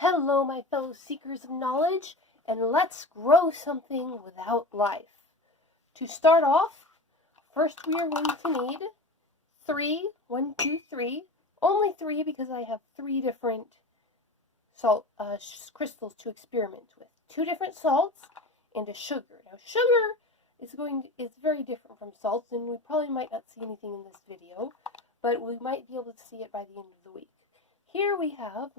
Hello, my fellow seekers of knowledge, and let's grow something without life. To start off, first we are going to need three, only three because I have three different salt crystals to experiment with. Two different salts and a sugar. Now, sugar is very different from salts, and we probably might not see anything in this video, but we might be able to see it by the end of the week. Here we have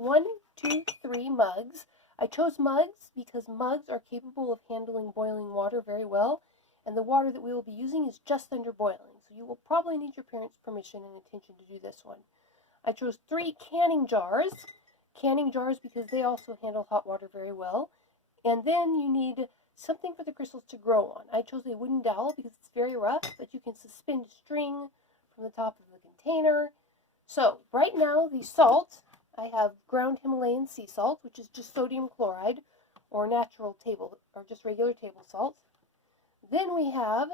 3 mugs. I chose mugs because mugs are capable of handling boiling water very well, and the water that we will be using is just under boiling, so you will probably need your parents' permission and attention to do this one. I chose 3 canning jars because they also handle hot water very well, and then you need something for the crystals to grow on. I chose a wooden dowel because it's very rough, but you can suspend string from the top of the container. So, right now, the salt, I have ground Himalayan sea salt, which is just sodium chloride, or just regular table salt. Then we have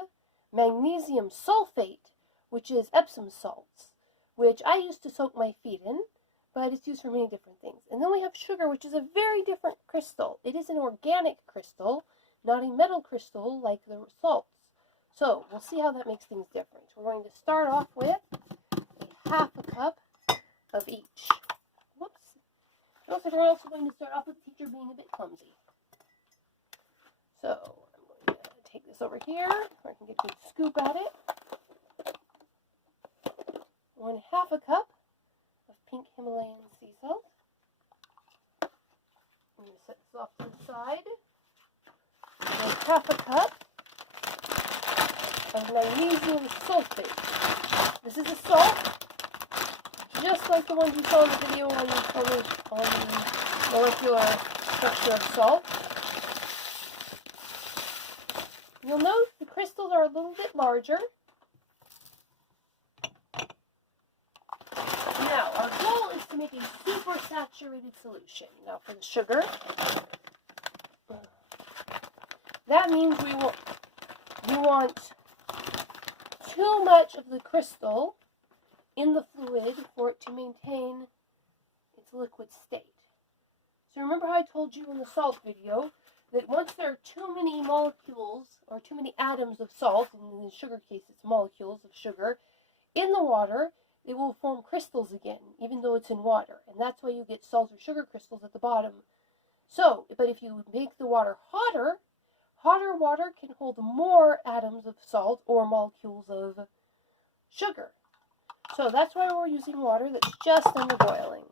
magnesium sulfate, which is Epsom salts, which I used to soak my feet in, but it's used for many different things. And then we have sugar, which is a very different crystal. It is an organic crystal, not a metal crystal like the salts. So, we'll see how that makes things different. We're going to start off with half a cup of each. Whoops. It looks like we're also going to start off with the teacher being a bit clumsy. So, I'm going to take this over here where I can get a good scoop at it. 1/2 a cup of pink Himalayan sea salt. I'm going to set this off to the side. 1/2 a cup of magnesium sulfate. This is a salt, just like the ones you saw in the video on the molecular structure of salt. You'll note the crystals are a little bit larger. Now, our goal is to make a super saturated solution. Now, for the sugar, that means we want too much of the crystal in the fluid for it to maintain its liquid state. So remember how I told you in the salt video that once there are too many molecules or too many atoms of salt, and in the sugar case it's molecules of sugar, in the water, it will form crystals again, even though it's in water. And that's why you get salt or sugar crystals at the bottom. So, but if you make the water hotter water can hold more atoms of salt or molecules of sugar. So that's why we're using water that's just under boiling.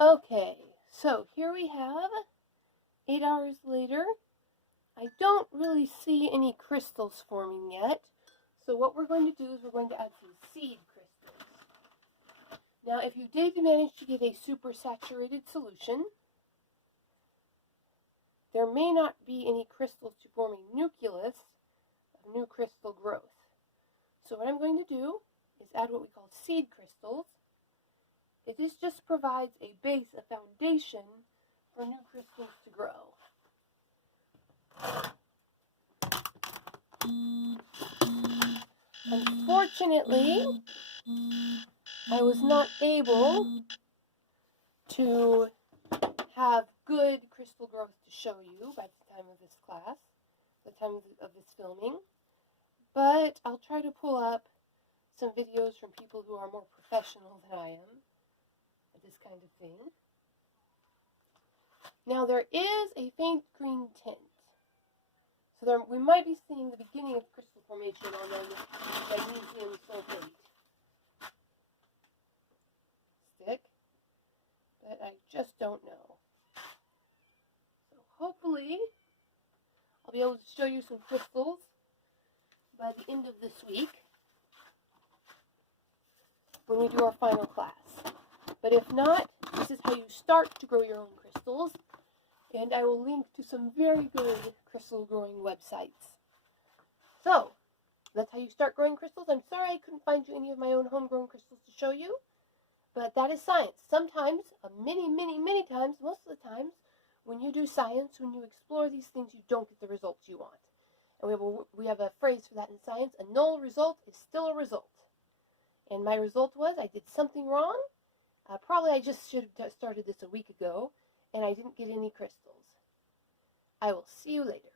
Okay, so here we have 8 hours later. I don't really see any crystals forming yet. So what we're going to do is we're going to add some seed crystals. Now, if you did manage to get a super saturated solution, there may not be any crystals to form a nucleus of new crystal growth. So what I'm going to do is add what we call seed crystals. This just provides a base, a foundation for new crystals to grow. Unfortunately, I was not able to have good crystal growth to show you by the time of this class, the time of this filming, but I'll try to pull up some videos from people who are more professional than I am at this kind of thing. Now there is a faint green tint. So there, we might be seeing the beginning of crystal formation on the magnesium sulfate stick, but I just don't know. So hopefully I'll be able to show you some crystals by the end of this week when we do our final class. But if not, this is how you start to grow your own crystals, and I will link to some very good crystal growing websites. So, that's how you start growing crystals. I'm sorry I couldn't find you any of my own homegrown crystals to show you, but that is science. Sometimes, many times, most of the times, when you do science, when you explore these things, you don't get the results you want. And we have a phrase for that in science: a null result is still a result. And my result was I did something wrong. Probably I just should have started this a week ago, and I didn't get any crystals. I will see you later.